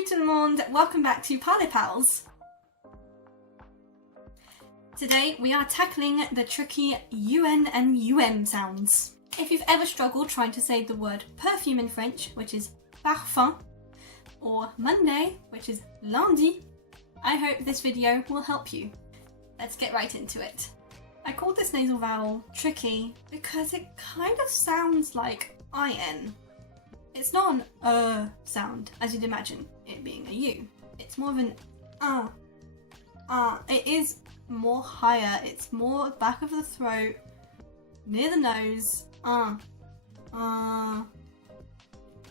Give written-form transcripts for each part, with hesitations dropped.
Salut tout le monde, welcome back to Parlez Pals. Today we are tackling the tricky UN and UM sounds. If you've ever struggled trying to say the word perfume in French, which is parfum, or Monday, which is lundi, I hope this video will help you. Let's get right into it. I called this nasal vowel tricky because it kind of sounds like IN. It's not an sound, as you'd imagine it being a U. It's more of an It is more higher, it's more back of the throat, near the nose.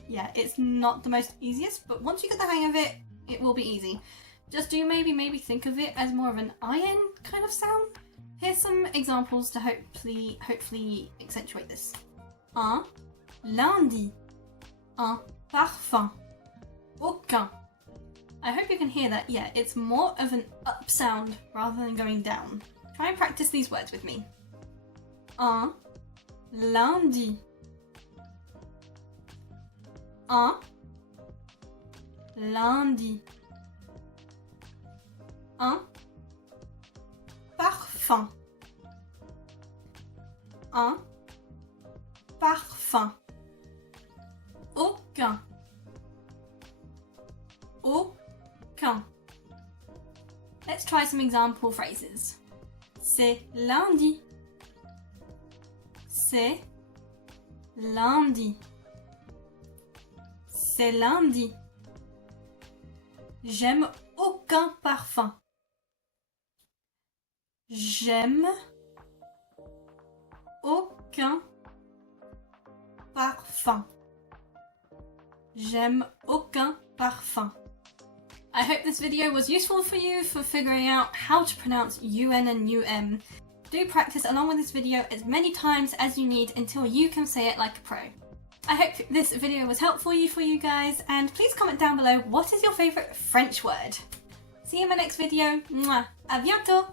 Yeah, it's not the most easiest, but once you get the hang of it, it will be easy. Just do maybe think of it as more of an IN kind of sound. Here's some examples to hopefully accentuate this. Un lundi. Un parfum. Aucun. I hope you can hear that. Yeah, it's more of an up sound rather than going down. Try and practice these words with me. Un lundi. Un lundi. Un parfum. Un parfum. Aucun. Aucun. Let's try some example phrases. C'est lundi. C'est lundi. C'est lundi. J'aime aucun parfum. J'aime aucun parfum. J'aime aucun parfum. I hope this video was useful for you for figuring out how to pronounce UN and UM. Do practice along with this video as many times as you need until you can say it like a pro. I hope this video was helpful for you guys, and please comment down below what is your favourite French word. See you in my next video. Mwah. À bientôt!